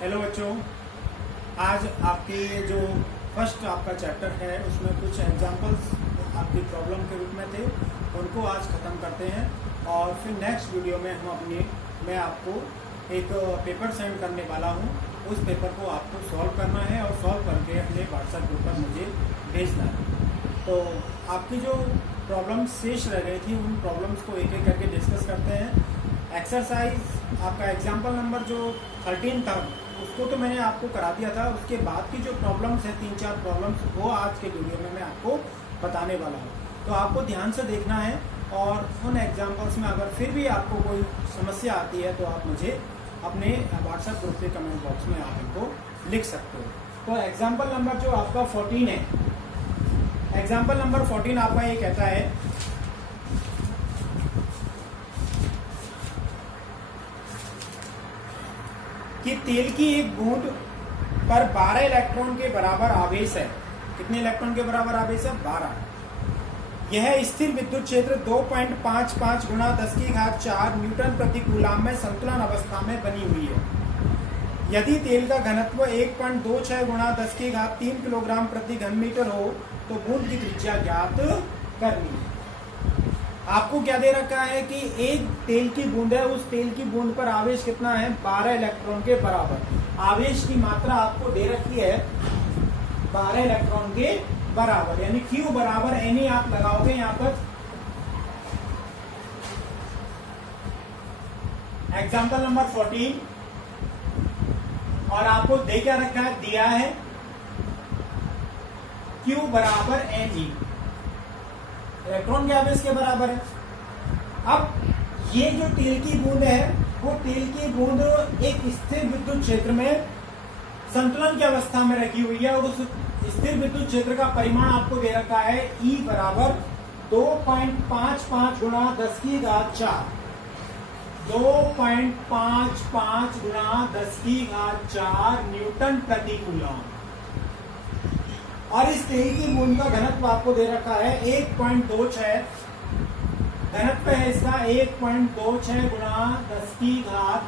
Hello बच्चों, आज आपके जो फर्स्ट आपका चैप्टर है उसमें कुछ एग्जांपल्स आपकी प्रॉब्लम के रूप में थे, उनको आज ख़त्म करते हैं और फिर नेक्स्ट वीडियो में मैं आपको एक पेपर सेंड करने वाला हूं। उस पेपर को आपको सॉल्व करना है और सॉल्व करके अपने व्हाट्सएप ग्रुप पर मुझे भेजना है। तो आपकी जो प्रॉब्लम्स शेष रह गई थी उन प्रॉब्लम्स को एक एक करके डिस्कस करते हैं। एक्सरसाइज आपका एग्जाम्पल नंबर जो 13 था उसको तो मैंने आपको करा दिया था। उसके बाद की जो प्रॉब्लम्स है 3-4 प्रॉब्लम्स वो आज के वीडियो में मैं आपको बताने वाला हूँ। तो आपको ध्यान से देखना है और उन एग्जाम्पल्स में अगर फिर भी आपको कोई समस्या आती है तो आप मुझे अपने व्हाट्सएप ग्रुप के कमेंट बॉक्स में आप इनको लिख सकते हो। तो एग्जाम्पल नंबर जो आपका 14 है, एग्जाम्पल नंबर 14 आपका ये कहता है कि तेल की एक बूंद पर 12 इलेक्ट्रॉन के बराबर आवेश है। कितने इलेक्ट्रॉन के बराबर आवेश है? 12। यह स्थिर विद्युत क्षेत्र 2.55 गुणा 10⁴ न्यूटन प्रति कूलाम में संतुलन अवस्था में बनी हुई है। यदि तेल का घनत्व 1.26 गुणा 10⁻³ किलोग्राम प्रति घन मीटर हो तो बूंद की त्रिज्या ज्ञात करनी है। आपको क्या दे रखा है कि एक तेल की बूंद है, उस तेल की बूंद पर आवेश कितना है? 12 इलेक्ट्रॉन के बराबर। आवेश की मात्रा आपको दे रखी है 12 इलेक्ट्रॉन के बराबर, यानी Q बराबर N आप लगाओगे यहां पर। एग्जाम्पल नंबर 14 और आपको दे क्या रखा है? दिया है Q बराबर N इलेक्ट्रॉन के आवेश के बराबर है। अब ये जो तेल की बूंद है वो तेल की बूंद एक स्थिर विद्युत क्षेत्र में संतुलन की अवस्था में रखी हुई है और उस स्थिर विद्युत क्षेत्र का परिमाण आपको दे रखा है E बराबर 2.55 गुणा 10⁴ 2.55 गुणा 10⁴ न्यूटन प्रति कूलम। और इस तेल की बूंद का घनत्व आपको दे रखा है 1.26। घनत्व है इसका 1.26 गुणा 10⁻³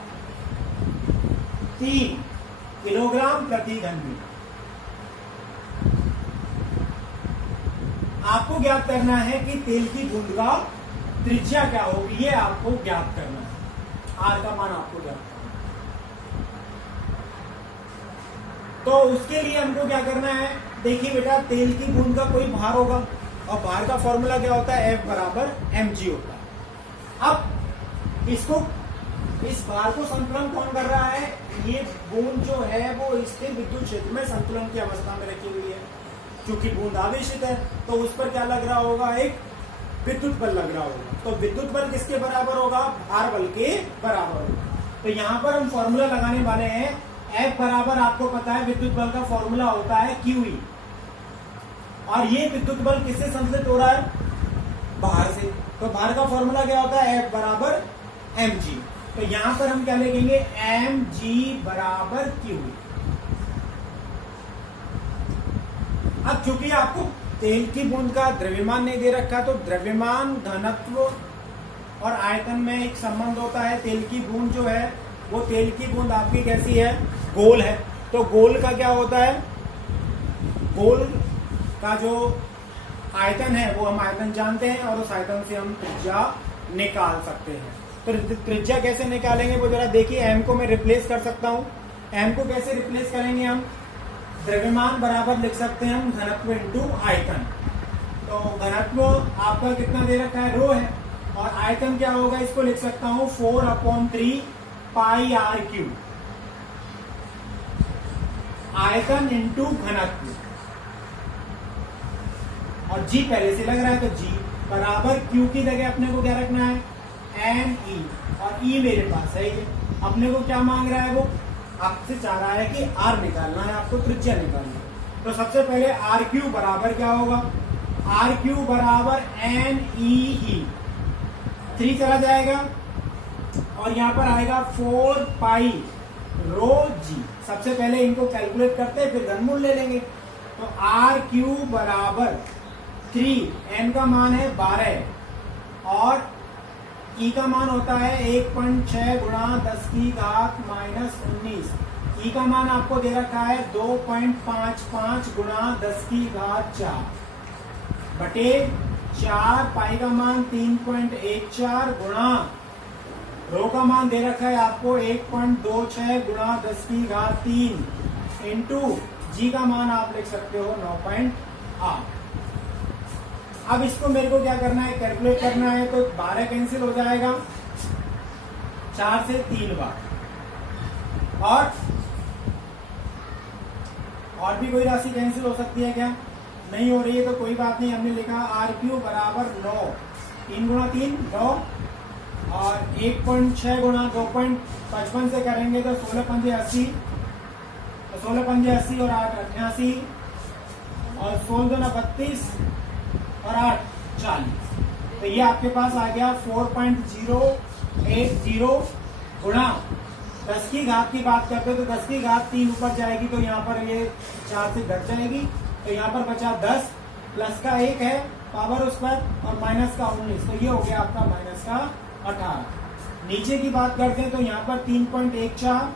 किलोग्राम प्रति घन मीटर। आपको ज्ञात करना है कि तेल की बूंद का त्रिज्या क्या होगी, ये आपको ज्ञात करना है। आर का मान आपको ज्ञात करना है। तो उसके लिए हमको क्या करना है? देखिए बेटा, तेल की बूंद का कोई भार होगा और भार का फॉर्मूला क्या होता है? F बराबर mg होता है। अब इस भार को संतुलन कौन कर रहा है? ये बूंद जो है वो स्थिर विद्युत क्षेत्र में संतुलन की अवस्था में रखी हुई है। क्योंकि बूंद आवेशित है तो उस पर क्या लग रहा होगा? एक विद्युत बल लग रहा होगा। तो विद्युत बल किसके बराबर होगा? भार बल के बराबर होगा। तो यहाँ पर हम फॉर्मूला लगाने वाले हैं F बराबर, आपको पता है विद्युत बल का फॉर्मूला होता है QE, और ये विद्युत बल किससे संतुलित हो रहा है? भार से। तो भार का फॉर्मूला क्या होता है? F बराबर mg। तो यहां पर हम क्या लिखेंगे? mg बराबर QE। अब चूंकि आपको तेल की बूंद का द्रव्यमान नहीं दे रखा तो द्रव्यमान, घनत्व और आयतन में एक संबंध होता है। तेल की बूंद जो है वो तेल की बूंद आपकी कैसी है? गोल है। तो गोल का क्या होता है? गोल का जो आयतन है वो हम आयतन जानते हैं और उस आयतन से हम त्रिज्या निकाल सकते हैं। तो त्रिज्या कैसे निकालेंगे वो जरा देखिए। m को मैं रिप्लेस कर सकता हूं। m को कैसे रिप्लेस करेंगे हम? द्रव्यमान बराबर लिख सकते हैं हम घनत्व इंटू आयतन। तो घनत्व आपका कितना दे रखा है? ρ है। और आयतन क्या होगा? इसको लिख सकता हूं 4/3 पाई r3। आयतन इंटू घनत्व, और g पहले से लग रहा है तो g बराबर q की जगह अपने को क्या रखना है? ne, और e मेरे पास है ये। अपने को क्या मांग रहा है? वो आपसे चाह रहा है कि r निकालना है, आपको त्रिज्या निकालना है। तो सबसे पहले r3 बराबर क्या होगा? r3 बराबर ne, 3 चला जाएगा और यहां पर आएगा 4 पाई ρg। सबसे पहले इनको कैलकुलेट करते हैं फिर घनमूल ले लेंगे। तो r3 बराबर 3, n का मान है 12 और E का मान होता है 1.6 गुणा 10⁻⁻⁻⁹ ई का मान आपको दे रखा है 2.55 गुणा 10 की घात 4 बटे 4, पाई का मान 3.14 गुणा रो का मान दे रखा है आपको 1.26 गुणा 10 की घात 3 इंटू जी का मान आप लिख सकते हो 9.8। अब इसको मेरे को क्या करना है, कैलकुलेट करना है। तो 12 कैंसिल हो जाएगा 4 से 3 बार, और भी कोई राशि कैंसिल हो सकती है क्या? नहीं हो रही है तो कोई बात नहीं। हमने लिखा RQ बराबर 9, 3 गुणा 3 9, और 1.6 गुणा 2.55 से करेंगे तो 16 पंजे 80, तो 16 पंजे 80 और 8 88, और 16 दूना 32 और 8 40। तो ये आपके पास आ गया 4.080 गुणा 10 की घात की बात करते हो तो 10 की घात 3 ऊपर जाएगी तो यहाँ पर ये 4 से घट जाएगी, तो यहाँ पर बचा 10, प्लस का 1 है पावर उस पर, और माइनस का 19, तो ये हो गया आपका माइनस का 18। नीचे की बात करते हैं तो यहाँ पर 3.14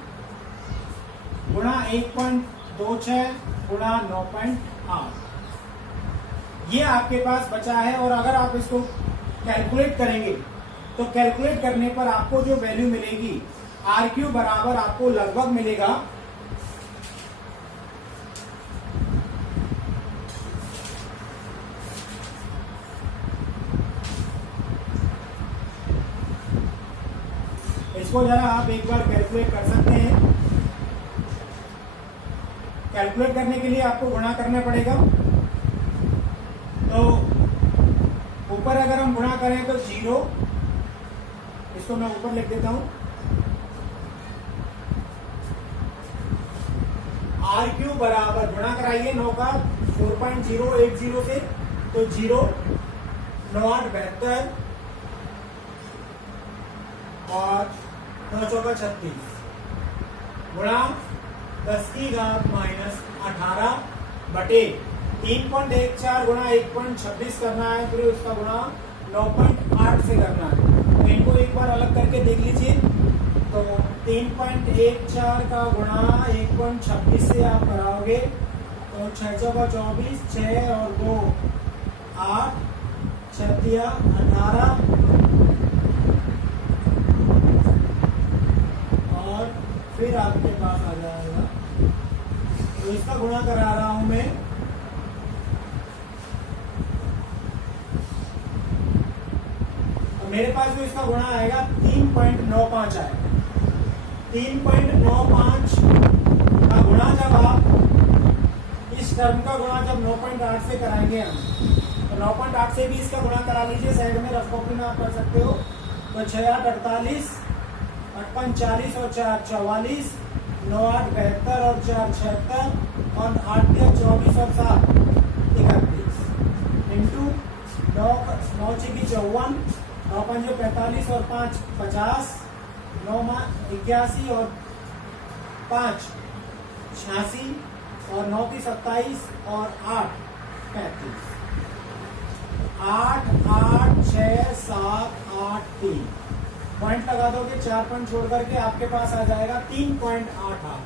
गुणा 1.26 गुणा 9.8, ये आपके पास बचा है। और अगर आप इसको कैलकुलेट करेंगे तो कैलकुलेट करने पर आपको जो वैल्यू मिलेगी RQ बराबर आपको लगभग मिलेगा इसको जरा आप एक बार कैलकुलेट कर सकते हैं। कैलकुलेट करने के लिए आपको गुणा करना पड़ेगा। तो ऊपर अगर हम गुणा करें तो 0, इसको मैं ऊपर लिख देता हूं, RQ बराबर गुणा कराइए 9 का 4.080 से, तो 0 9 8 72 और 9 चौका 36 गुणा 10 की घात माइनस 18 बटे 3.14 गुणा 1.26 करना है, फिर उसका गुणा 9.8 से करना है। तो इनको एक बार अलग करके देख लीजिए। तो 3.14 का गुणा 1.26 से आप कराओगे तो 6 चौका 24, 6 और 2 8, 6 तिया 18, और फिर आपके पास आ जाएगा। तो इसका गुणा करा रहा हूं मैं, मेरे पास जो इसका गुणा आएगा 3.95 आएगा। 3.95 का गुणा जब आप इस टर्म का गुणा जब 9.8 से कराएंगे हम, तो 9.8 से भी इसका गुणा करा लीजिए, साइड में रफ कॉपी में आप कर सकते हो। तो 6 8 48, 8 5 40 और 4 44, 9 8 72 और 4 76 और 8 24 और 7 31 इंटू 9 6 54, 9 5 45 और 5 50, 9 81 और 5 86 और 9 27 और 8 35, 8 8 6 7 8 3 पॉइंट लगा दोगे, 4 पॉइंट छोड़ करके आपके पास आ जाएगा 3.88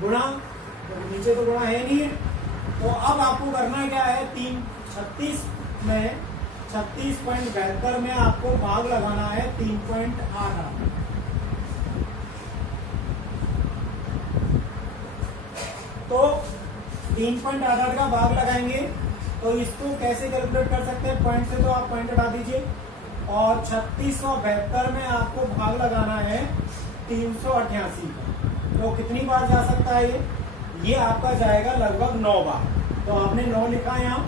गुणा, नीचे तो गुणा है नहीं है। तो अब आपको करना क्या है, 36 में 36.72 में आपको भाग लगाना है 3.88। तो 3.88 का भाग लगाएंगे तो इसको कैसे कैलकुलेट कर सकते हैं, पॉइंट से तो आप पॉइंट हटा दीजिए, और 3672 में आपको भाग लगाना है 388 का। तो कितनी बार जा सकता है ये आपका जाएगा लगभग 9 बार। तो आपने 9 लिखा यहाँ,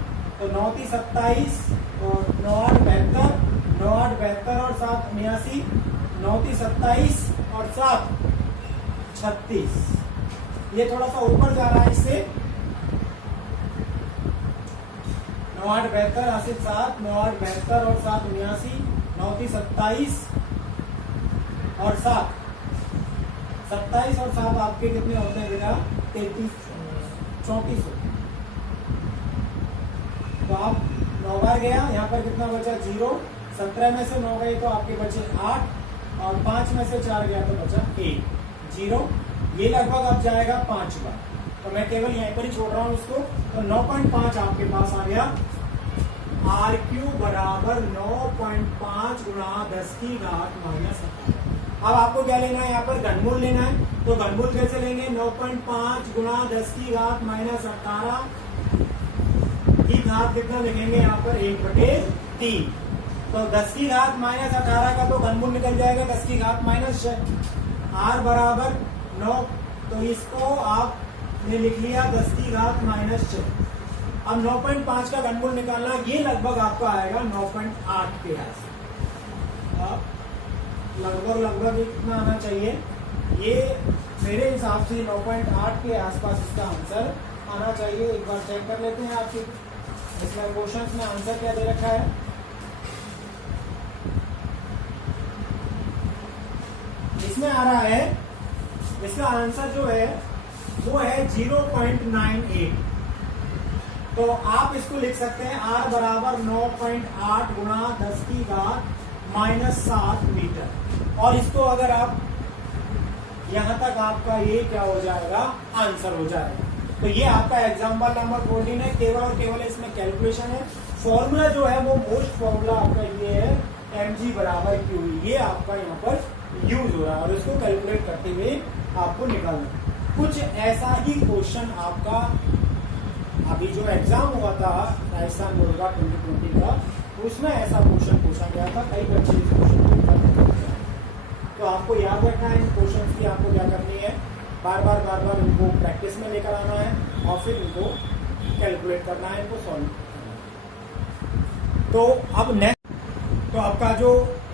तो 9 3 27 और 9 8 72, 9 8 72 और 7 79, 9 3 27 और 7 36। ये थोड़ा सा ऊपर जा रहा है इससे, 9 8 72 आसिफ 7, 9 8 72 और 7 79, 9 3 27 और 7 27 और 7 आपके कितने होते हैं बेटा, 33 34 होते। तो आप 9 बार गया, यहाँ पर कितना बचा 0, 17 में से 9 गए तो आपके बचे 8, और 5 में से 4 गया तो बचा 1, 0 ये लगभग अब जाएगा 5 बार, तो मैं केवल यहीं पर ही छोड़ रहा हूँ इसको। तो 9.5 आपके पास आ गया। आर क्यू बराबर 9.5 गुणा 10 की घात माइनस 18। अब आपको क्या लेना है, यहाँ पर घनमूल लेना है। तो घनमूल कैसे लेंगे, 9.5 गुणा 10 की घात माइनस 18 की घात कितना लिखेंगे यहाँ पर 1/3। तो 10 की घात माइनस 18 का तो घनमूल निकल जाएगा 10 की घात माइनस 6। आर बराबर 9, तो इसको आपने लिख लिया 10 की घात माइनस 6। अब 9.5 का घनमूल निकालना, ये लगभग आपका आएगा 9.8 के आसपास। लगभग इतना आना चाहिए, ये मेरे हिसाब से 9.8 के आसपास इसका आंसर आना चाहिए। एक बार चेक कर लेते हैं आपकी इसमें क्वेश्चंस में आंसर क्या दे रखा है। इसमें आ रहा है, इसका आंसर जो है वो है 0.98। तो आप इसको लिख सकते हैं आर बराबर 9.8 गुणा 10 की घात माइनस 7 मीटर। और इसको अगर आप यहां तक, आपका ये क्या हो जाएगा, आंसर हो जाएगा। तो ये आपका एग्जाम्पल नंबर 14 है। केवल और केवल इसमें कैलकुलेशन है। फॉर्मूला जो है वो मोस्ट फॉर्मूला आपका ये है mg बराबर क्यू, ये आपका यहाँ पर यूज हो रहा है और इसको कैलकुलेट करते हुए आपको निकालना। कुछ ऐसा ही क्वेश्चन आपका अभी जो एग्जाम हुआ था राजस्थान बोर्ड का 2020 का, उसमें ऐसा क्वेश्चन पूछा गया था। कई बच्चे इस क्वेश्चन, तो आपको याद रखना है इन क्वेश्चन की आपको क्या करनी है, बार बार इनको प्रैक्टिस में लेकर आना है और फिर इनको कैलकुलेट करना है, इनको सॉल्व करना है। तो अब नेक्स्ट, तो आपका जो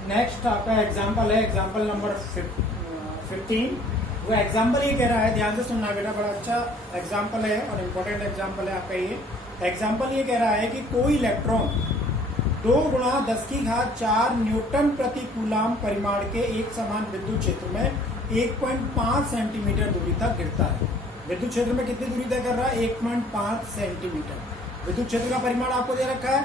नेक्स्ट आपका एग्जाम्पल है, एग्जाम्पल नंबर 15। वो एग्जाम्पल ये कह रहा है, ध्यान से सुनना बेटा, बड़ा अच्छा एग्जाम्पल है और इम्पोर्टेंट एग्जाम्पल है आपका ये। एग्जाम्पल ये कह रहा है कि कोई इलेक्ट्रॉन 2 गुणा 10 की घात 4 न्यूटन प्रति कूलाम परिमाण के एक समान विद्युत क्षेत्र में 1.5 सेंटीमीटर दूरी तक गिरता है। विद्युत क्षेत्र में कितनी दूरी तय कर रहा है, 1.5 सेंटीमीटर विद्युत क्षेत्र का परिमाण आपको दे रखा है।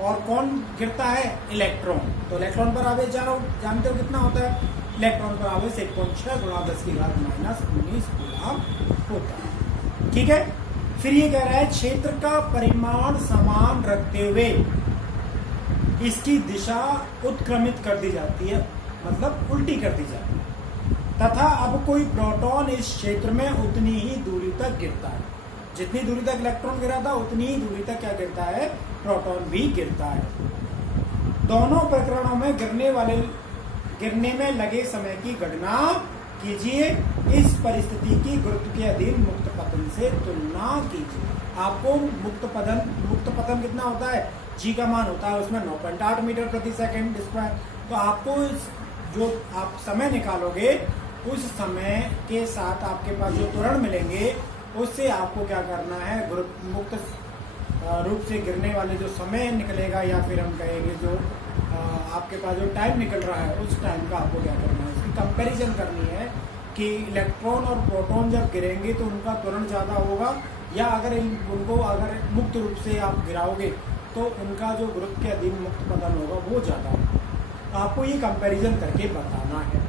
और कौन गिरता है, इलेक्ट्रॉन। तो इलेक्ट्रॉन पर आवेश जानते हो कितना होता है, इलेक्ट्रॉन पर आवेश 1.6 गुणा 10 की घात माइनस 19 कूलाम होता है। ठीक है, फिर ये कह रहा है क्षेत्र का परिमाण समान रखते हुए इसकी दिशा उत्क्रमित कर दी जाती है, मतलब उल्टी कर दी जाती है। तथा अब कोई प्रोटॉन इस क्षेत्र में उतनी ही दूरी तक गिरता है, जितनी दूरी तक इलेक्ट्रॉन गिरा था उतनी ही दूरी तक क्या गिरता है, प्रोटॉन भी गिरता है। दोनों प्रकरणों में गिरने में लगे समय की गणना कीजिए। इस परिस्थिति की गुरुत्व के अधीन मुक्त पतन से तुलना कीजिए। आपको मुक्त पतन कितना होता है, जी का मान होता है उसमें 9.8 मीटर प्रति सेकंड स्क्वायर। तो आपको जो आप समय निकालोगे उस समय के साथ आपके पास जो त्वरण मिलेंगे उससे आपको क्या करना है, मुक्त रूप से गिरने वाले जो समय निकलेगा, या फिर हम कहेंगे जो आपके पास जो टाइम निकल रहा है उस टाइम का आपको क्या करना है, उसकी कंपैरिजन करनी है कि इलेक्ट्रॉन और प्रोटॉन जब गिरेंगे तो उनका त्वरण ज़्यादा होगा, या अगर उनको मुक्त रूप से आप गिराओगे तो उनका जो गुरुत्व के अधीन मुक्त पतन होगा वो ज़्यादा होगा। आपको ये कंपैरिजन करके बताना है।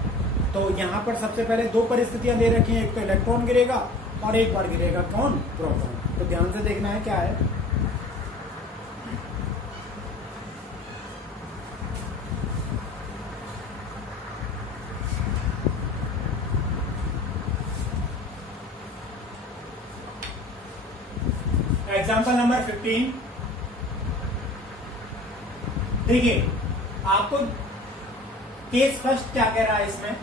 तो यहाँ पर सबसे पहले 2 परिस्थितियाँ दे रखी हैं, एक तो इलेक्ट्रॉन गिरेगा और एक बार गिरेगा कौन, प्रोटॉन। तो ध्यान से देखना है क्या है। एग्जाम्पल नंबर 15 देखिए, आपको केस फर्स्ट क्या कह रहा है, इसमें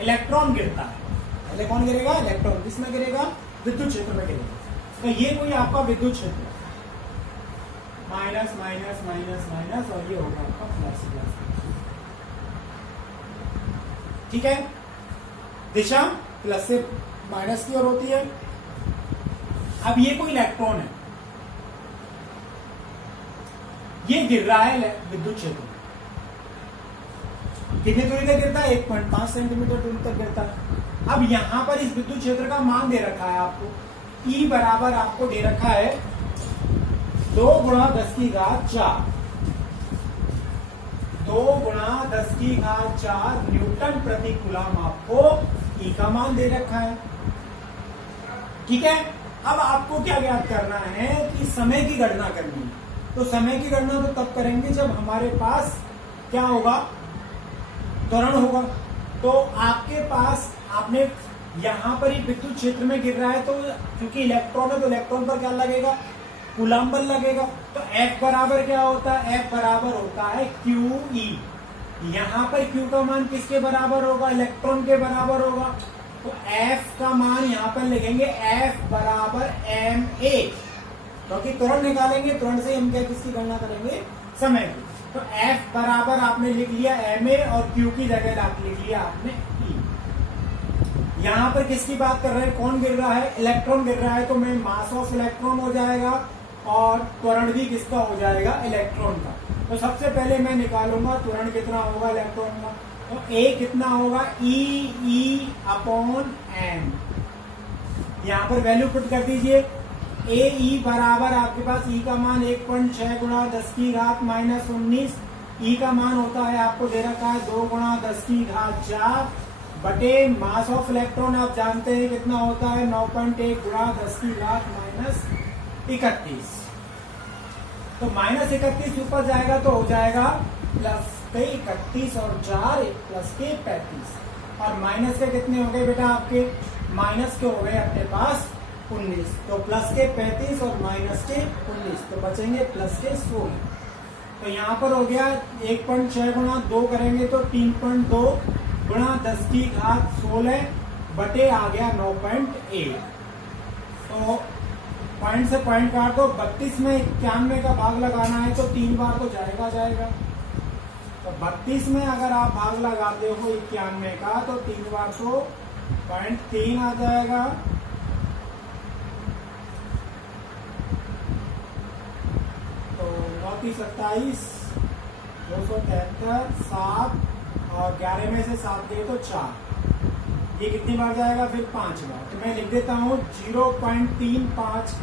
इलेक्ट्रॉन गिरता है। पहले कौन गिरेगा, इलेक्ट्रॉन। किसमें गिरेगा, विद्युत क्षेत्र में गिरेगा। तो ये कोई आपका विद्युत क्षेत्र, माइनस माइनस माइनस माइनस, और ये होगा आपका प्लस प्लस। ठीक है, दिशा प्लस से माइनस की ओर होती है। अब ये कोई इलेक्ट्रॉन है, ये गिर रहा है विद्युत क्षेत्र में। कितनी दूरी तक गिरता है, 1.5 सेंटीमीटर दूरी तक गिरता है। अब यहां पर इस विद्युत क्षेत्र का मान दे रखा है आपको, E बराबर आपको दे रखा है 2 गुणा 10 की घात 4, 2 गुणा 10 की घात 4 न्यूटन प्रति कूलाम आपको ई का मान दे रखा है। ठीक है, अब आपको क्या ज्ञात करना है कि समय की गणना करनी है। तो समय की गणना तो तब करेंगे जब हमारे पास क्या होगा, त्वरण होगा। तो आपके पास आपने यहां पर ही विद्युत क्षेत्र में गिर रहा है, तो क्योंकि इलेक्ट्रॉन है तो इलेक्ट्रॉन पर क्या लगेगा, कूलम्ब बल लगेगा। तो F बराबर क्या होता है, F बराबर होता है QE। यहां पर Q का मान किसके बराबर होगा, इलेक्ट्रॉन के बराबर होगा। तो F का मान यहां पर लिखेंगे F बराबर MA, क्योंकि त्वरण निकालेंगे, त्वरण से हम क्या किसकी गणना करेंगे, समय की। तो F बराबर आपने लिख लिया MA और Q की जगह आप लिख लिया आपने E। यहां पर किसकी बात कर रहे हैं, कौन गिर रहा है, इलेक्ट्रॉन गिर रहा है, तो मैं मास ऑफ इलेक्ट्रॉन हो जाएगा और त्वरण भी किसका हो जाएगा, इलेक्ट्रॉन का। तो सबसे पहले मैं निकालूंगा त्वरण कितना होगा इलेक्ट्रॉन का। तो A कितना होगा, E अपॉन M। यहां पर वैल्यू पुट कर दीजिए। AE बराबर आपके पास E का मान 1.6 गुणा 10 की घात माइनस 19। E का मान होता है आपको दे रखा है 2 गुणा 10 की घात 4 बटे मास ऑफ इलेक्ट्रॉन आप जानते हैं कितना होता है, 9.1 गुणा 10 की घात माइनस 31। तो माइनस 31 ऊपर जाएगा तो हो जाएगा प्लस के 31 और 4 प्लस के 35। और माइनस के कितने हो गए बेटा आपके, माइनस के हो गए अपने पास 19। तो प्लस के 35 और माइनस के 19, तो बचेंगे प्लस के 16। तो यहाँ पर हो गया 1.6 गुणा 2 करेंगे तो 3.2 गुणा 10 की घात 16 बटे आ गया 9.1। तो पॉइंट से पॉइंट काट दो, 32 में 91 का भाग लगाना है तो 3 बार तो जाएगा। तो 32 में अगर आप भाग लगाते हो 91 का तो 3 बार तो 0.3 आ जाएगा। तो 9 की 27, 273, 7 और 11 में से 7 गए तो 4। ये कितनी बार जाएगा, फिर 5 बार। तो मैं लिख देता हूँ 0.35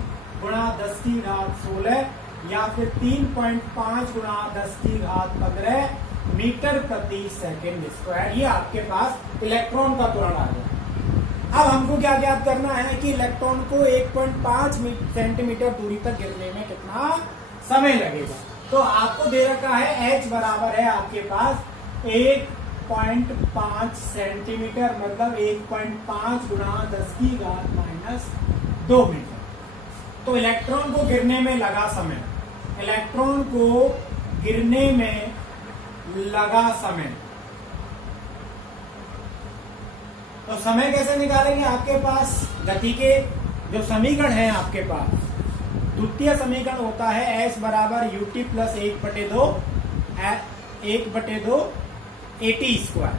गुणा 10 की घात 16 या फिर 3.5 गुणा 10 की घात 15 मीटर प्रति सेकेंड स्क्वायर। ये आपके पास इलेक्ट्रॉन का त्वरण आ गया। अब हमको क्या ज्ञात करना है कि इलेक्ट्रॉन को 1.5 सेंटीमीटर दूरी तक गिरने में कितना समय लगेगा। तो आपको दे रखा है H बराबर है आपके पास 1.5 सेंटीमीटर, मतलब 1.5 गुणा 10 की घात माइनस 2 मीटर। तो इलेक्ट्रॉन को गिरने में लगा समय, इलेक्ट्रॉन को गिरने में लगा समय। तो समय कैसे निकालेंगे, आपके पास गति के जो समीकरण है आपके पास, द्वितीय समीकरण होता है S बराबर UT प्लस 1/2 AT स्क्वायर।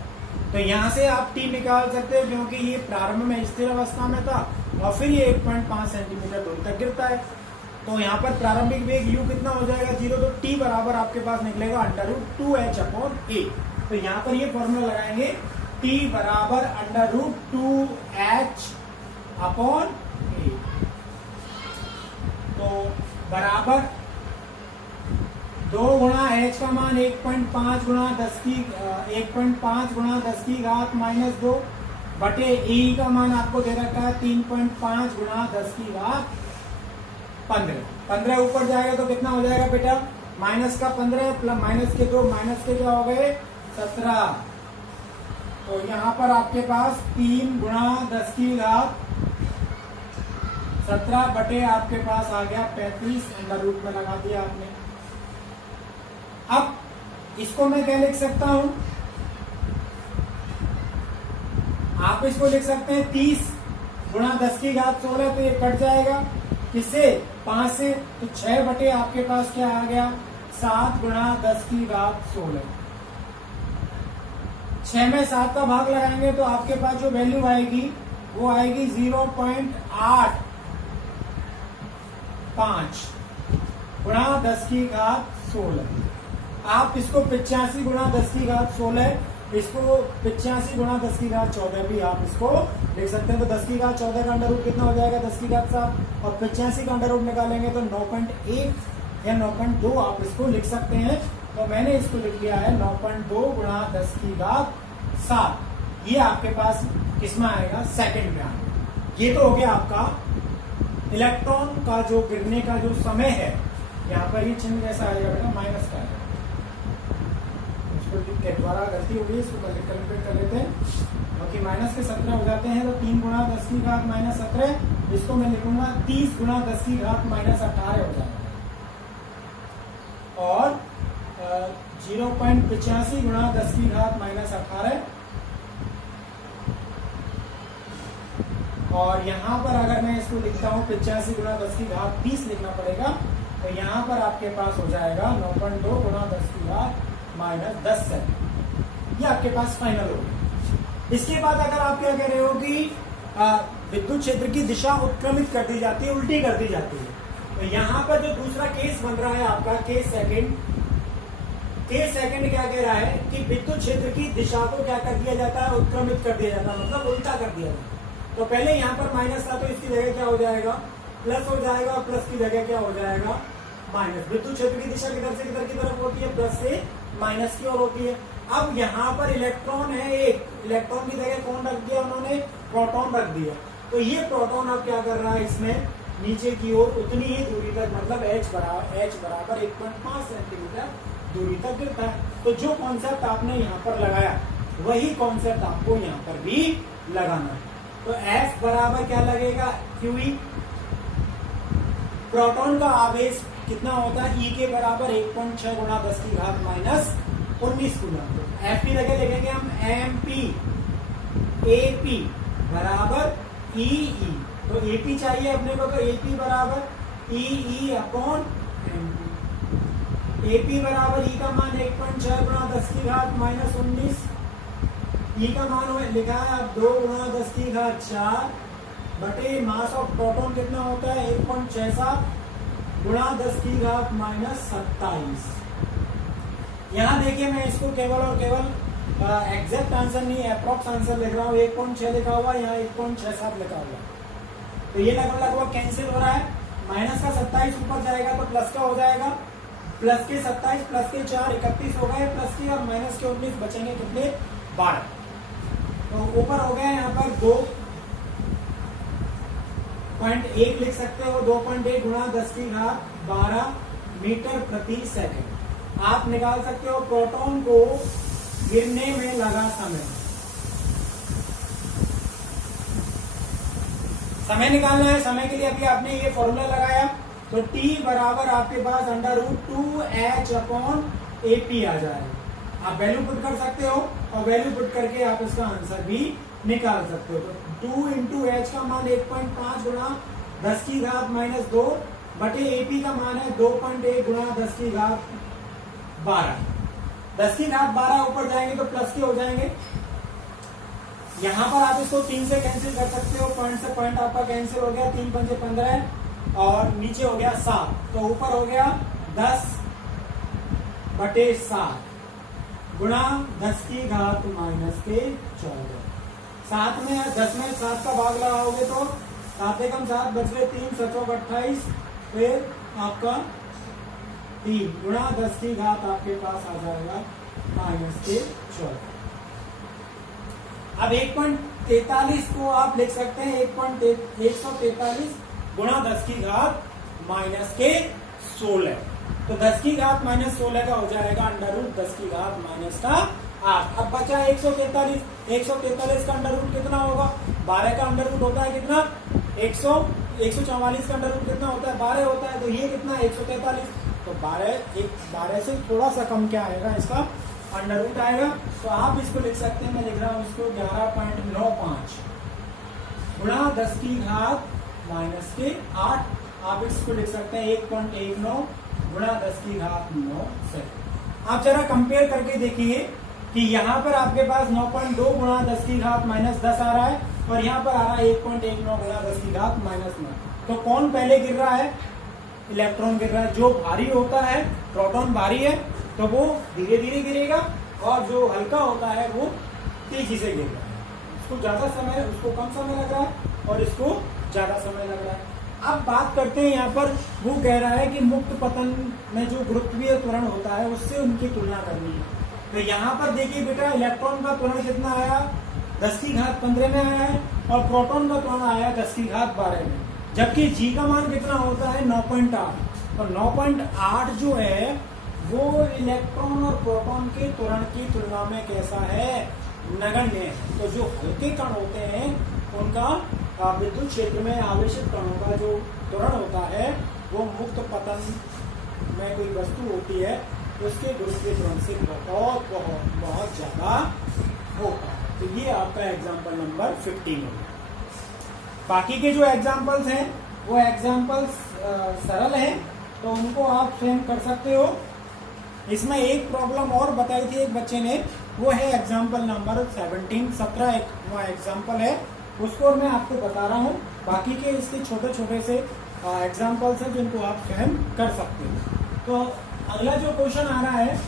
तो यहां से आप T निकाल सकते हो क्योंकि ये प्रारंभ में स्थिर अवस्था में था और फिर ये 1.5 सेंटीमीटर दूर तक गिरता है। तो यहाँ पर प्रारंभिक वेग U कितना हो जाएगा, 0। तो T बराबर आपके पास निकलेगा √2H अपॉन A। तो यहाँ पर ये फॉर्मूला लगाएंगे, T बराबर √2H अपॉन A। तो बराबर 2 गुणा H का मान 1.5 गुणा 10 की घात माइनस 2 बटे E का मान आपको दे रखा है 3.5 गुणा 10 की घात 15 ऊपर जाएगा तो कितना हो जाएगा बेटा, माइनस का 15 प्लस माइनस के 2, माइनस के क्या हो गए 17। तो यहाँ पर आपके पास 3 गुणा 10 की घात 17 बटे आपके पास आ गया 35, अंडर रूट में लगा दिया आपने। अब इसको मैं क्या लिख सकता हूं, आप इसको लिख सकते हैं 30 गुणा 10 की घात 16। तो ये कट जाएगा किससे, 5 से। तो 6 बटे आपके पास क्या आ गया, 7 गुणा 10 की घात 16। 6 में 7 का भाग लगाएंगे तो आपके पास जो वैल्यू आएगी वो आएगी 0.85 गुणा 10 की घात 16। आप इसको 85 गुणा 10 की घात 16, इसको 85 गुणा 10 की घात 14 भी आप इसको लिख सकते हैं। तो 10 की घात 14 का अंडर रूट कितना हो जाएगा, 10 की घात 7, और 85 का अंडर रूट निकालेंगे तो 9.1 या 9.2 आप इसको लिख सकते हैं। तो मैंने इसको लिख लिया है 9.2 गुणा 10 की घात 7। ये आपके पास इसमें आएगा सेकंड में आएगा। ये तो हो गया आपका इलेक्ट्रॉन का जो गिरने का जो समय है। यहाँ पर ये चिन्ह कैसा आएगा बेटा, माइनस का आएगा। इसको द्वारा गलती हो गई, इसको कैलकुलेट कर लेते हैं। क्योंकि माइनस के 17 हो जाते हैं तो 3 गुणा 10 की घात माइनस 17, इसको मैं लिखूंगा 30 गुणा 10 की घात माइनस 18 हो जाएगा। और 0.85 गुणा 10 की घात माइनस 18। और यहाँ पर अगर मैं इसको लिखता हूँ 85 गुणा 10 की घात 30 लिखना पड़ेगा, तो यहाँ पर आपके पास हो जाएगा 9.2 गुणा 10 की घात माइनस 10 सेकंड। ये आपके पास फाइनल हो गया। इसके बाद अगर आप क्या कह रहे हो कि विद्युत क्षेत्र की दिशा उत्क्रमित कर दी जाती है, उल्टी कर दी जाती है, तो यहाँ पर जो दूसरा केस बन रहा है आपका केस सेकंड क्या कह रहा है कि विद्युत क्षेत्र की दिशा को क्या कर दिया जाता है, उत्क्रमित कर दिया जाता है, मतलब उल्टा कर दिया जाता है। तो पहले यहाँ पर माइनस था तो इसकी जगह क्या हो जाएगा, प्लस हो जाएगा, और प्लस की जगह क्या हो जाएगा, माइनस। विद्युत क्षेत्र की दिशा किधर से किधर की तरफ होती है, प्लस से माइनस की ओर होती है। अब यहाँ पर इलेक्ट्रॉन है एक, इलेक्ट्रॉन की जगह कौन रख दिया उन्होंने, प्रोटॉन रख दिया। तो ये प्रोटॉन अब क्या कर रहा है, इसमें नीचे की ओर उतनी ही दूरी तक, मतलब h बराबर 1.5 सेंटीमीटर दूरी तक गिरता है। तो जो कॉन्सेप्ट आपने यहाँ पर लगाया वही कॉन्सेप्ट आपको यहाँ पर भी लगाना है। तो F बराबर क्या लगेगा, QE। प्रोटॉन का आवेश कितना होता है, E के बराबर 1.6 गुणा 10 की घात माइनस 19 गुना। F की जगह लिखेंगे हम MP, AP बराबर EE। तो AP चाहिए अपने को, तो AP बराबर EE अपॉन MP। AP बराबर E का मान 1.6 गुणा 10 की घात माइनस 19। E का मान लिखा है अब 2 गुणा 10 की घात 4 बटे मास ऑफ प्रोटॉन कितना होता है, 1.67 गुणा 10 की घात माइनस 27। यहाँ देखिए मैं इसको केवल और केवल एग्जैक्ट आंसर नहीं, अप्रॉक्स आंसर लिख रहा हूँ। 1.6 लिखा हुआ, यहाँ 1.67 लिखा हुआ। तो ये लगभग कैंसिल हो रहा है। माइनस का 27 ऊपर जाएगा तो प्लस का हो जाएगा, प्लस के 27 प्लस के 4 31 हो गए, प्लस के और माइनस के 19 बचेंगे कितने, 12। तो ऊपर हो गया यहाँ पर 2.1 लिख सकते हो, 2.1 गुणा 10 की घात 12 मीटर प्रति सेकंड। आप निकाल सकते हो प्रोटॉन को गिरने में लगा समय निकालना है। समय के लिए अभी आपने ये फॉर्मूला लगाया, तो T बराबर आपके पास √2H अपॉन AP आ जाएगा। आप वैल्यू पुट कर सकते हो और वैल्यू पुट करके आप इसका आंसर भी निकाल सकते हो। तो 2 इंटू H का मान 1.5 गुणा 10 की घात माइनस 2 बटे AP का मान है 2.1 गुणा 10 की घात 12। 10 की घात 12 ऊपर जाएंगे तो प्लस के हो जाएंगे। यहाँ पर आप इसको 3 से कैंसिल कर सकते हो, पॉइंट से पॉइंट आपका कैंसिल हो गया, 3 पंजे 15 और नीचे हो गया 7। तो ऊपर हो गया 10 बटे 7 गुणा 10 की घात माइनस के 14। 7 में 10 में 7 का भाग लगाओगे तो 7 एकम 7 बच गए 3 7 28, फिर आपका 3 गुणा 10 की घात आपके पास आ जाएगा माइनस के 14। अब 1.43 को आप लिख सकते हैं 143 गुणा 10 की घात माइनस के 16। तो 10 की घात माइनस 16 का हो जाएगा √10 की घात माइनस का 8। अब बचा 143 का अंडर रूट कितना होगा, 12 का अंडर रूट होता है कितना, 144 का अंडर रूट कितना होता है, 12 होता है। तो ये कितना 143, तो 12 से थोड़ा सा कम क्या आएगा, इसका अंडर रूट आएगा। तो आप इसको लिख सकते हैं, मैं लिख रहा हूं इसको 11.95 गुणा 10 की घात माइनस के 8। आप इसको लिख सकते हैं 1.19 गुणा 10 की घात 9 सेकंड। आप जरा कंपेयर करके देखिए कि यहाँ पर आपके पास 9.2 गुणा 10 की घात माइनस 10 आ रहा है और यहाँ पर आ रहा है 1.19 गुणा 10 की घात माइनस 9। तो कौन पहले गिर रहा है, इलेक्ट्रॉन गिर रहा है। जो भारी होता है, प्रोटॉन भारी है तो वो धीरे धीरे गिरेगा, और जो हल्का होता है वो तेजी से गिर रहा है। उसको ज्यादा समय, उसको कम समय लग रहा है और इसको ज्यादा समय लग रहा है। अब बात करते हैं यहाँ पर, वो कह रहा है कि मुक्त पतन में जो गुरुत्वीय त्वरण होता है उससे उनकी तुलना करनी है। तो यहाँ पर देखिए बेटा, इलेक्ट्रॉन का त्वरण कितना आया 10 की घात 15 में आया है और प्रोटॉन का त्वरण आया 10 की घात 12 में, जबकि जी का मान कितना होता है 9.8। तो 9.8 जो है वो इलेक्ट्रॉन और प्रोटॉन के त्वरण की तुलना में कैसा है, नगण्य है। तो जो हल्के कण होते हैं उनका विद्युत क्षेत्र में आवेशित कणों का जो त्वरण होता है वो मुक्त पतन में कोई वस्तु होती है उसके गुरुत्वीय त्वरण से बहुत बहुत बहुत ज्यादा होता है। तो ये आपका एग्जाम्पल नंबर 15 है। बाकी के जो एग्जाम्पल्स हैं वो एग्जाम्पल्स सरल हैं, तो उनको आप स्वयं कर सकते हो। इसमें एक प्रॉब्लम और बताई थी एक बच्चे ने, वो है एग्जाम्पल नंबर 17 एक एग्जाम्पल है, उसको मैं आपको बता रहा हूँ। बाकी के इसके छोटे छोटे से एग्जाम्पल्स हैं जिनको आप स्वयं कर सकते हो। तो अगला जो क्वेश्चन आ रहा है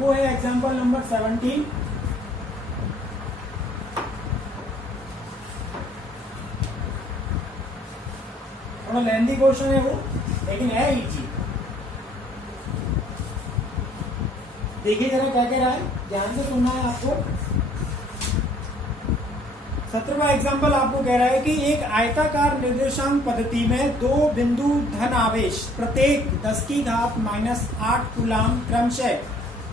वो है एग्जाम्पल नंबर 17। थोड़ा लेंथी क्वेश्चन है वो, लेकिन है इजी। देखिए जरा क्या कह रहा है, ध्यान से सुनना है आपको। 17वां एग्जाम्पल आपको कह रहा है कि एक आयताकार निर्देशांक पद्धति में दो बिंदु धन आवेश प्रत्येक 10 की घात -8 कूलाम क्रमशः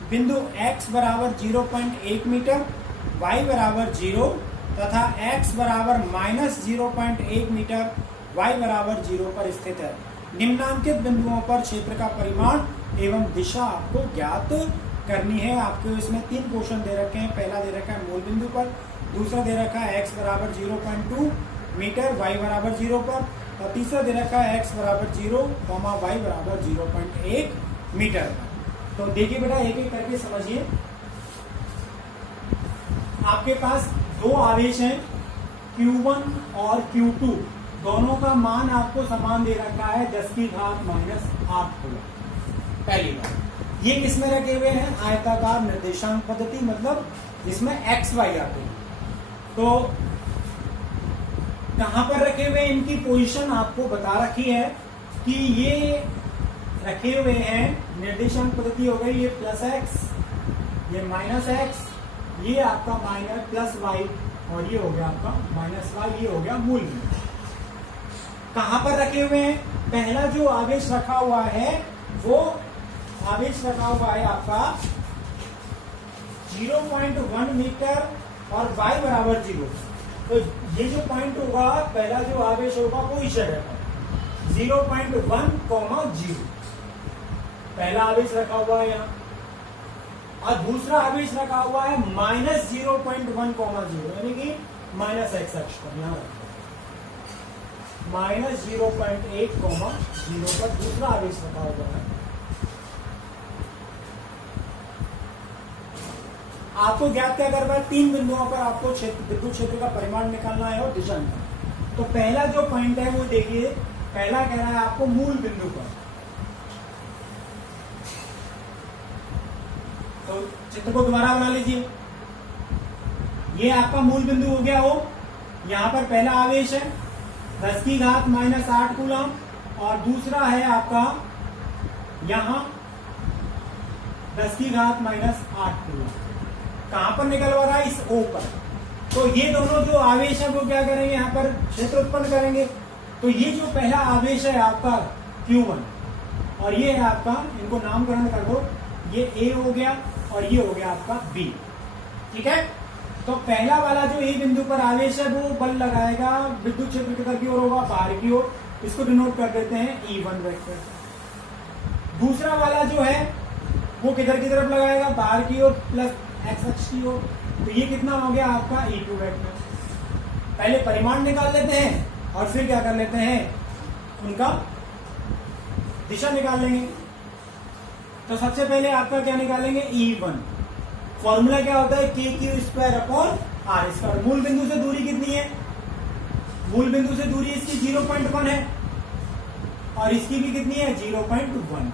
बिंदु x बराबर 0.1 मीटर, y बराबर 0 तथा x बराबर -0.1 मीटर, y बराबर 0 पर स्थित है। निम्नांकित बिंदुओं पर क्षेत्र का परिमाण एवं दिशा आपको ज्ञात करनी है। आपको इसमें 3 क्वेश्चन दे रखे हैं। पहला दे रखा है मूल बिंदु पर, दूसरा दे रखा है x बराबर 0.2 मीटर, y बराबर 0 पर, और तीसरा दे रखा है x बराबर 0, y बराबर 0.1 मीटर। तो देखिए बेटा एक एक करके समझिए। आपके पास दो आवेश हैं Q1 और Q2, दोनों का मान आपको समान दे रखा है 10 की घात -8 कूलम। पहली बात ये किसमें रखे हुए हैं, आयताकार निर्देशांक पद्धति, मतलब जिसमें x y आते हैं। तो कहां पर रखे हुए इनकी पोजीशन आपको बता रखी है कि ये रखे हुए हैं, निर्देशांक पद्धति हो गई ये +x, ये -x, ये आपका +y और ये हो गया आपका -y, ये हो गया मूल बिंदु। कहां पर रखे हुए हैं, पहला जो आवेश रखा हुआ है वो आवेश रखा हुआ है आपका 0.1 मीटर और y बराबर 0। तो ये जो पॉइंट होगा, पहला जो आवेश होगा वो इस जगह पर 0.1, 0 पहला आवेश रखा हुआ है यहाँ, और दूसरा आवेश रखा हुआ है -0.1, 0 यानी कि -x अक्ष पर, यहाँ -0.1, 0 पर दूसरा आवेश रखा हुआ है। आपको ज्ञात क्या करना है, 3 बिंदुओं पर आपको विद्युत क्षेत्र का परिमाण निकालना है और दिशा निकालना। तो पहला जो पॉइंट है वो देखिए, पहला कह रहा है आपको मूल बिंदु पर। तो चित्र को दोबारा बना लीजिए। ये आपका मूल बिंदु हो गया हो, यहां पर पहला आवेश है 10 की घात -8 कूलम, और दूसरा है आपका यहां 10 की घात -8 कूलम। कहां पर निकलवा रहा है, इस O पर। तो ये दोनों जो आवेश है वो क्या करेंगे, यहाँ पर क्षेत्र उत्पन्न करेंगे। तो ये जो पहला आवेश है आपका Q1 और ये है आपका, इनको नामकरण कर दो, ये A हो गया और ये हो गया आपका B, ठीक है। तो पहला वाला जो A बिंदु पर आवेश है वो बल लगाएगा, विद्युत क्षेत्र किधर की ओर होगा, बाहर की ओर, इसको डिनोट कर देते हैं E1 वेक्टर। दूसरा वाला जो है वो किधर की तरफ लगाएगा, बाहर की ओर प्लस x अक्ष की ओर। तो ये कितना हो गया आपका E2 वेक्टर। पहले परिमाण निकाल लेते हैं और फिर क्या कर लेते हैं, उनका दिशा निकाल लेंगे। तो सबसे पहले आपका क्या निकालेंगे, E1। फॉर्मूला क्या होता है, KQ²/R²। मूल बिंदु से दूरी कितनी है, मूल बिंदु से दूरी इसकी 0.1 है और इसकी भी कितनी है 0.1।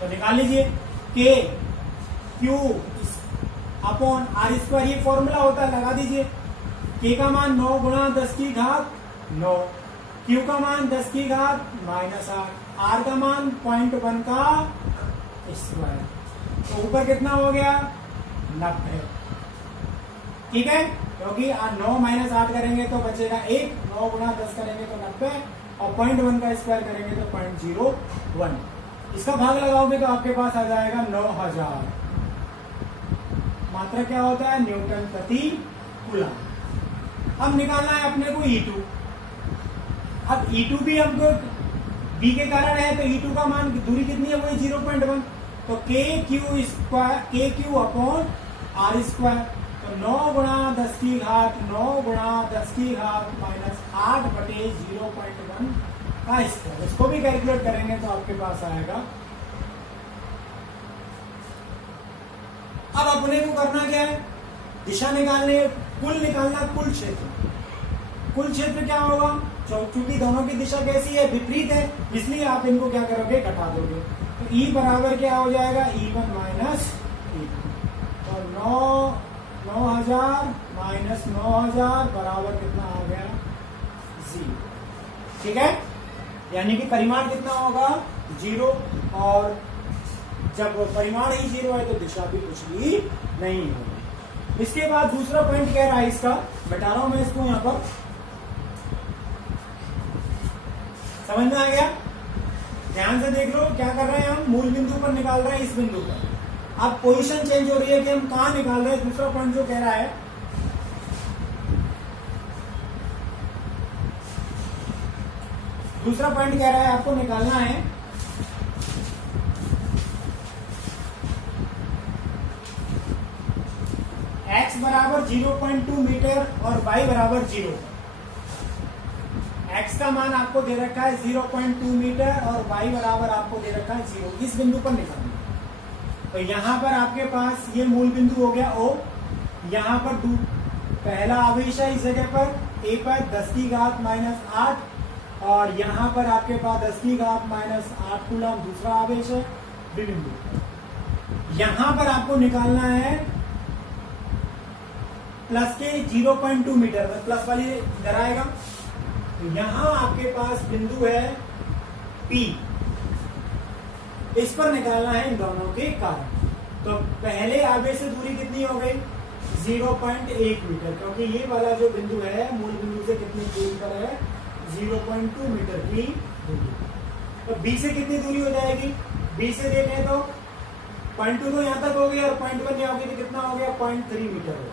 तो निकाल लीजिए KQ/R², ये फॉर्मूला होता है, लगा दीजिए। K का मान 9 गुणा 10 की घात 9, Q का मान 10 की घात -8, R का मान 0.1 का स्क्वायर। तो ऊपर कितना हो गया 90। ठीक है, क्योंकि 9 माइनस 8 करेंगे तो बचेगा 1, 9 गुणा 10 करेंगे तो 90 और 0.1 का स्क्वायर करेंगे तो 0.01। इसका भाग लगाओगे तो आपके पास आ जाएगा 9000। मात्रा क्या होता है? न्यूटन प्रति कूलम। अब निकालना है अपने को E2। अब E2 भी हमको B के कारण है तो E2 का मान दूरी कितनी है? वही 0.1। तो KQ अपॉन R स्क्वायर। तो 9 गुणा 10 की घात 9 गुणा 10 की घात माइनस 8 बटे 0.1 का स्क्वायर। इसको भी कैलकुलेट करेंगे तो आपके पास आएगा। अब अपने को करना क्या है? दिशा निकालने, कुल निकालना, कुल क्षेत्र। कुल क्षेत्र क्या होगा? क्योंकि दोनों की दिशा कैसी है? विपरीत है, इसलिए आप इनको क्या करोगे? घटा दोगे। तो E बराबर क्या हो जाएगा? E1 minus E2। तो 9000 माइनस 9000 बराबर कितना आ गया? 0। ठीक है, यानी कि परिमाण कितना होगा? 0। और जब परिमाण ही 0 है तो दिशा भी कुछ भी नहीं होगी। इसके बाद दूसरा पॉइंट कह रहा है इसका, बैठा रहा हूं मैं इसको यहां पर, समझ में आ गया? ध्यान से देख लो, क्या कर रहे हैं हम? मूल बिंदु पर निकाल रहे हैं, इस बिंदु पर। अब पोजीशन चेंज हो रही है कि हम कहां निकाल रहे हैं। दूसरा पॉइंट जो कह रहा है, दूसरा पॉइंट कह रहा है आपको निकालना है x बराबर 0.2 मीटर और y बराबर 0। x का मान आपको दे रखा है 0.2 मीटर और y बराबर आपको दे रखा है 0। इस बिंदु पर निकालना। तो यहां पर आपके पास ये मूल बिंदु हो गया O। यहां पर पहला आवेश है इस जगह पर A पर 10 की घात माइनस 8 और यहां पर आपके पास 10 की घात माइनस 8 कूलम दूसरा आवेश है B बिंदु। यहां पर आपको निकालना है प्लस के 0.2 मीटर, प्लस वाली इधर आएगा। तो यहां आपके पास बिंदु है P, इस पर निकालना है इन दोनों के कारण। तो पहले आवेश से दूरी कितनी हो गई? 0.1 मीटर, क्योंकि ये वाला जो बिंदु है मूल बिंदु से कितनी दूरी पर है? 0.2 मीटर की दूरी। तो B से कितनी दूरी हो जाएगी? B से देखें तो 0.2 तो यहां तक हो गया और 0.1 यहाँ होगी तो कितना हो गया? 0.3 मीटर हो।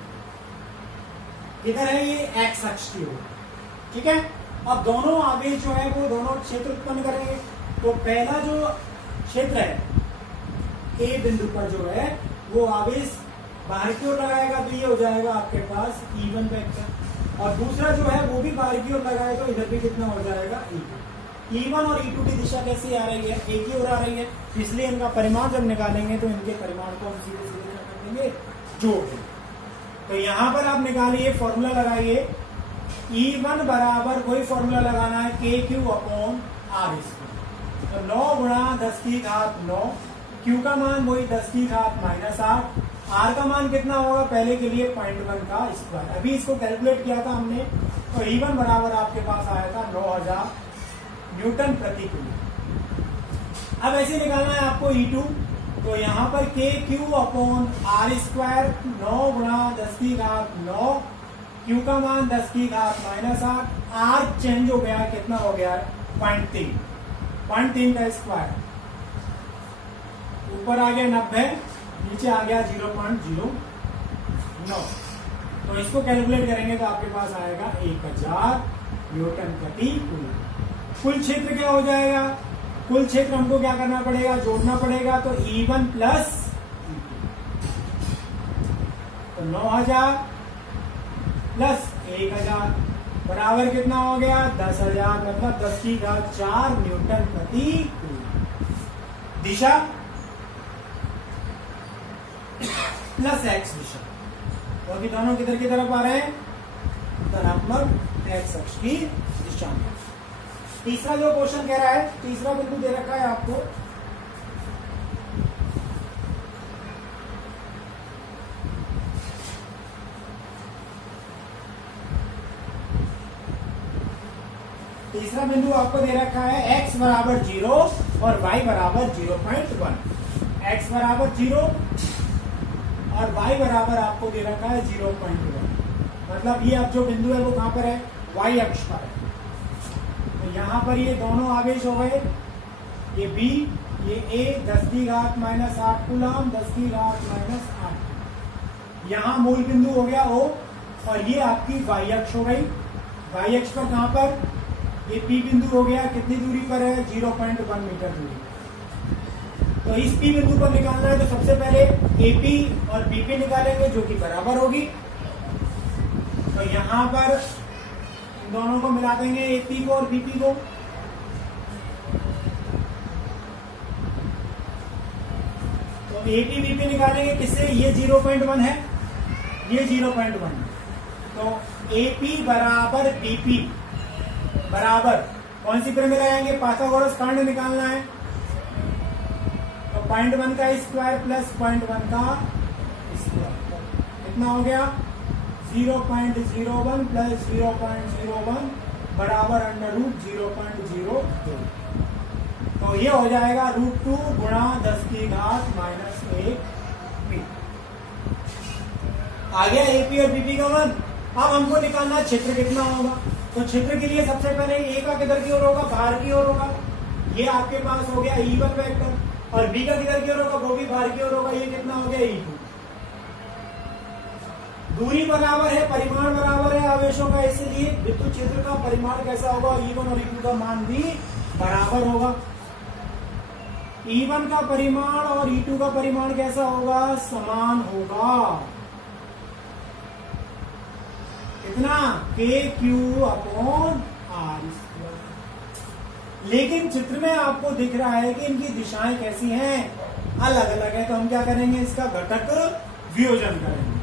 किधर है? ये एक्स अक्ष की ओर। ठीक है, अब दोनों आवेश जो है वो दोनों क्षेत्र उत्पन्न करेंगे। तो पहला जो क्षेत्र है ए बिंदु पर जो है वो आवेश बाहर की ओर लगाएगा तो ये हो जाएगा आपके पास E1 वेक्टर। और दूसरा जो है वो भी बाहर की ओर लगाएगा तो इधर भी कितना हो जाएगा? E2। E1 और E2 की दिशा कैसी आ रही है? एक ही ओर आ रही है, इसलिए इनका परिमाण जब निकालेंगे तो इनके परिमाण को हम सीधे सीधे क्या कर देंगे? जोड़ देंगे। तो यहां पर आप निकालिए, फॉर्मूला लगाइए। E1 बराबर कोई फॉर्मूला लगाना है KQ अपॉन R स्क्वायर। तो 9 गुणा 10 की घात 9, Q का मान वही 10 की घात माइनस 8, R का मान कितना होगा? पहले के लिए 0.1 का स्क्वायर। अभी इसको कैलकुलेट किया था हमने, तो E1 बराबर आपके पास आया था 9000 न्यूटन प्रति कूलम। अब ऐसे निकालना है आपको E2। तो यहां पर KQ अपॉन R स्क्वायर 9 गुणा 10 की घात 9, Q का मान 10 की घात माइनस 8, R चेंज हो गया, कितना हो गया? 0.3 का स्क्वायर। ऊपर आ गया 90, नीचे आ गया 0.09। तो इसको कैलकुलेट करेंगे तो आपके पास आएगा 1000 न्यूटन प्रति कूलम। कुल क्षेत्र क्या हो जाएगा? कुल क्षेत्र हमको क्या करना पड़ेगा? जोड़ना पड़ेगा। तो E1 प्लस तो 9000 प्लस 1000 बराबर कितना हो गया? 10,000, मतलब 10 की घात 4 न्यूटन प्रति कूलम। दिशा प्लस एक्स दिशा, क्योंकि तो दोनों किधर की तरफ आ रहे हैं? धनात्मक एक्स अक्ष की दिशा में। तीसरा जो क्वेश्चन कह रहा है, तीसरा बिंदु दे रखा है आपको, तीसरा बिंदु आपको दे रखा है x बराबर 0 और y बराबर 0.1। x बराबर 0 और y बराबर आपको दे रखा है 0.1। मतलब ये अब जो बिंदु है वो कहाँ पर है, y अक्ष पर है। तो यहाँ पर ये दोनों आवेश हो गए, ये B, ये A 10⁻⁻8 कूलम, 10⁻⁻8। यहाँ मूल बिंदु हो गया O, और ये आपकी y अक्ष हो गई। y अक्ष पर कहाँ पर, ये P बिंदु हो गया, कितनी दूरी पर है, 0.1 मीटर दूरी। तो इस P बिंदु पर निकालना है, तो सबसे पहले AP और BP निकालेंगे, जो कि बराबर होगी। तो यहाँ पर इन दोनों को मिला देंगे, AP को और BP को। तो AP BP निकालेंगे किससे, ये 0.1 है, ये 0.1। तो AP बराबर BP बराबर कौन सी प्रमेय लगाएंगे, पाइथागोरस कांड निकालना है। तो 0.1 का स्क्वायर प्लस 0.1 का स्क्वायर कितना हो गया, 0.01 प्लस 0.01 बराबर √0.02। तो ये हो जाएगा √2 गुणा 10⁻⁻1 मीटर। आ गया AP और BP का मान। अब हमको निकालना क्षेत्र कितना होगा। तो क्षेत्र के लिए सबसे पहले A का किधर की ओर होगा, बाहर की ओर होगा, ये आपके पास हो गया E1 वेक्टर, और B का किधर की ओर होगा, वो भी बाहर की ओर होगा, ये कितना हो गया E2। दूरी बराबर है, परिमाण बराबर है आवेशों का, इसलिए विद्युत क्षेत्र का परिमाण कैसा होगा, E1 और E2 का मान भी बराबर होगा। E1 का परिमाण और E2 का परिमाण कैसा होगा, समान होगा। कितना, KQ/R²। लेकिन चित्र में आपको दिख रहा है कि इनकी दिशाएं कैसी हैं, अलग अलग है। तो हम क्या करेंगे, इसका घटक वियोजन करेंगे।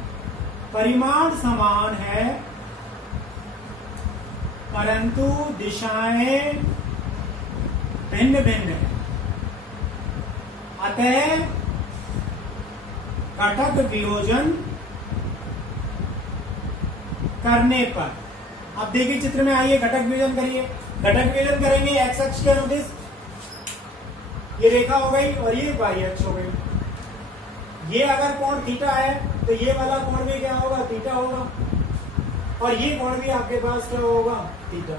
परिमाण समान है परंतु दिशाएं भिन्न भिन्न है, अतः घटक वियोजन करने पर, अब देखिए चित्र में आइए, घटक वियोजन करिए। घटक वियोजन करेंगे, एक्स अक्ष के अनुदिश ये रेखा हो गई और ये वाई अक्ष हो गई। ये अगर कोण थीटा है तो ये वाला कोण भी क्या होगा, थीटा होगा, और ये कोण भी आपके पास क्या होगा, थीटा।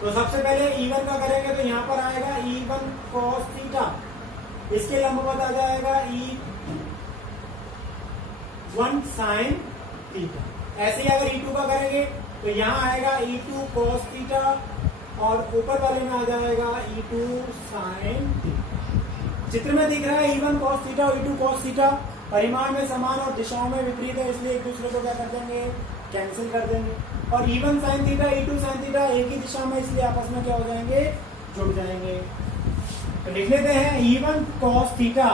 तो सबसे पहले E1 का करेंगे, तो यहाँ पर आएगा E1 cos थीटा, इसके लंबवत आ जाएगा E1 sin थीटा। ऐसे ही अगर E2 का करेंगे तो यहाँ आएगा E2 cos थीटा, और ऊपर वाले में आ जाएगा E2 sin थीटा। चित्र में दिख रहा है E1 cos थीटा और E2 cos थीटा परिमाण में समान और दिशाओं में विपरीत है, इसलिए एक दूसरे को क्या कर देंगे, कैंसिल कर देंगे। और E1 sin theta, E2 sin theta एक ही दिशा में, इसलिए आपस में क्या हो जाएंगे, जुड़ जाएंगे। तो लिख लेते हैं E1 cos थीटा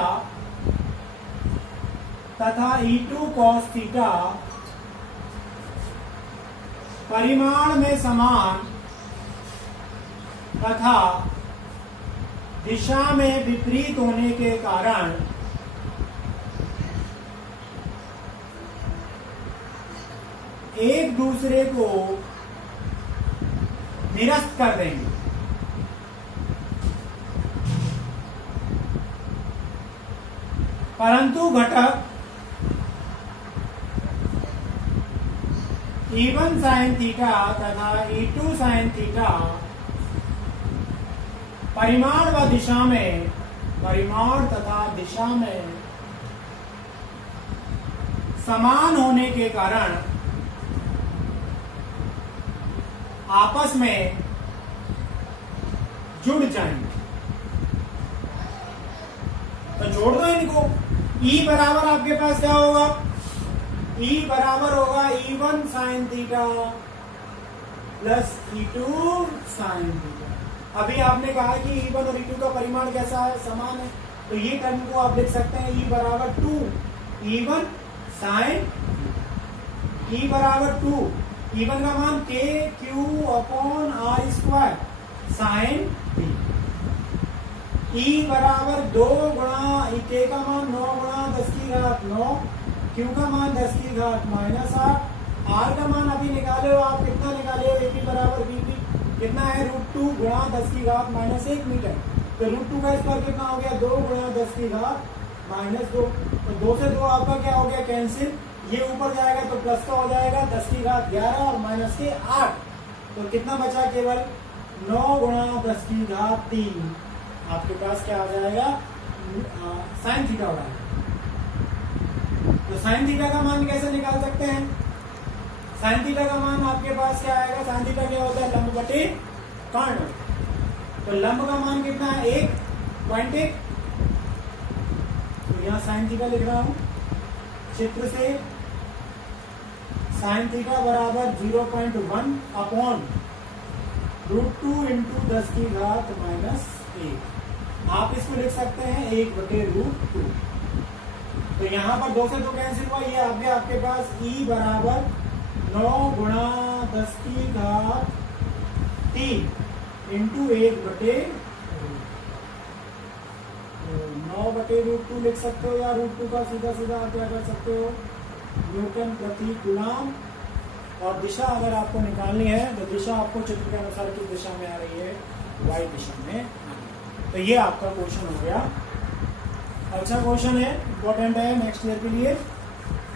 तथा E2 cos थीटा परिमाण में समान तथा दिशा में विपरीत होने के कारण एक दूसरे को निरस्त कर देंगे। परंतु घटक E1 sin थीटा तथा E2 sin थीटा परिमाण व दिशा में, परिमाण तथा दिशा में समान होने के कारण आपस में जुड़ जाएंगे। तो जोड़ दो इनको। E बराबर आपके पास क्या होगा, E बराबर होगा E1 sin theta plus E2 sin theta. अभी आपने कहा कि E1 और E2 का परिमाण कैसा है, समान है, तो ये टर्म को आप लिख सकते हैं E बराबर 2 E1 sin, E बराबर 2, E1 का मान KQ/R² sin E बराबर 2 गुणा K का मान 9 गुणा 10⁻9, Q का मान 10⁻−8, R का मान अभी निकाले हो आप, कितना निकाले हो, AP बराबर BP कितना है, √2 गुणा 10⁻−1 मीटर। तो √2 का स्क्वायर कितना हो गया, 2 गुणा 10⁻−2। तो 2 से 2 आपका क्या हो गया, कैंसिल। ये ऊपर जाएगा तो प्लस का हो जाएगा 10 की घात 11 और माइनस के 8, तो कितना बचा केवल 9 गुणा 10 की घात 3। आपके पास क्या आ जाएगा, साइन थीटा हो जाएगा। तो साइन थीटा का मान कैसे निकाल सकते हैं, साइन थीटा का मान आपके पास क्या आएगा, साइन थीटा क्या होता है, लंब बटे कर्ण। तो लंब का मान कितना है, 1.1। तो यहाँ साइन थीटा लिख रहा हूं, चित्र से साइन थीटा बराबर 0.1 अपॉन √2 इंटू 10 की घात -1। आप इसको लिख सकते हैं 1/√2। तो यहाँ पर 2 से 2 कैंसिल हुआ, ये आ गया आपके पास E बराबर 9 गुणा 10 की घात 3 इंटू 1/√2 लिख सकते हो, या √2 का सीधा सीधा आप क्या कर सकते हो, न्यूटन प्रति कूलम। और दिशा अगर आपको निकालनी है तो दिशा आपको चित्र के अनुसार किस दिशा में आ रही है, y दिशा में। तो ये आपका क्वेश्चन हो गया, अच्छा क्वेश्चन है, इंपॉर्टेंट है नेक्स्ट ईयर के लिए।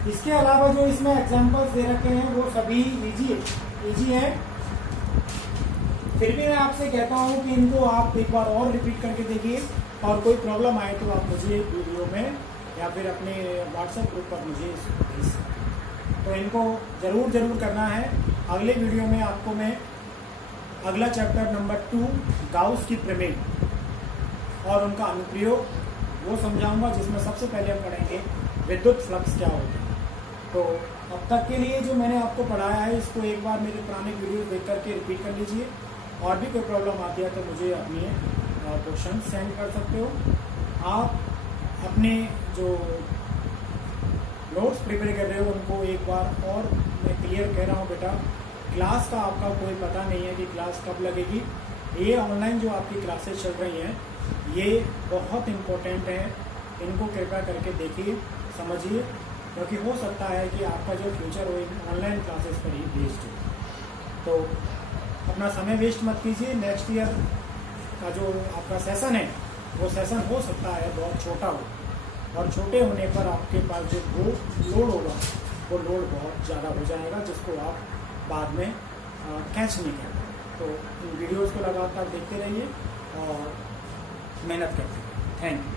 इसके अलावा जो इसमें एग्जांपल्स दे रखे हैं वो सभी इजी है। फिर भी मैं आपसे कहता हूं कि इनको आप एक बार और रिपीट करके देखिए, और कोई प्रॉब्लम आए तो आप मुझे वीडियो में या फिर अपने व्हाट्सएप ग्रुप पर मुझे इसको भेज सकते हैं। तो इनको जरूर करना है। अगले वीडियो में आपको मैं अगला चैप्टर नंबर 2 गाउस की प्रमेय और उनका अनुप्रयोग वो समझाऊंगा, जिसमें सबसे पहले हम पढ़ेंगे विद्युत फ्लक्स क्या होता है। तो अब तक के लिए जो मैंने आपको पढ़ाया है इसको एक बार मेरे पुराने वीडियो देख करके रिपीट कर लीजिए। और भी कोई प्रॉब्लम आती है तो मुझे अपनी क्वेश्चन सेंड कर सकते हो। आप अपने जो नोट्स प्रिपेयर कर रहे हो उनको एक बार और मैं क्लियर कह रहा हूँ, बेटा क्लास का आपका कोई पता नहीं है कि क्लास कब लगेगी। ये ऑनलाइन जो आपकी क्लासेस चल रही हैं ये बहुत इम्पोर्टेंट है, इनको कृपया करके देखिए, समझिए, क्योंकि हो सकता है कि आपका जो फ्यूचर हो ऑनलाइन क्लासेस पर ही बेस्ड हो। तो अपना समय वेस्ट मत कीजिए। नेक्स्ट ईयर का जो आपका सेशन है वो सेशन हो सकता है बहुत छोटा हो, और छोटे होने पर आपके पास जो लोड होगा वो लोड बहुत ज़्यादा हो जाएगा, जिसको आप बाद में कैच नहीं कर पाएंगे। तो इन वीडियोज़ को लगातार देखते रहिए और मेहनत करते रहिए। Thank you.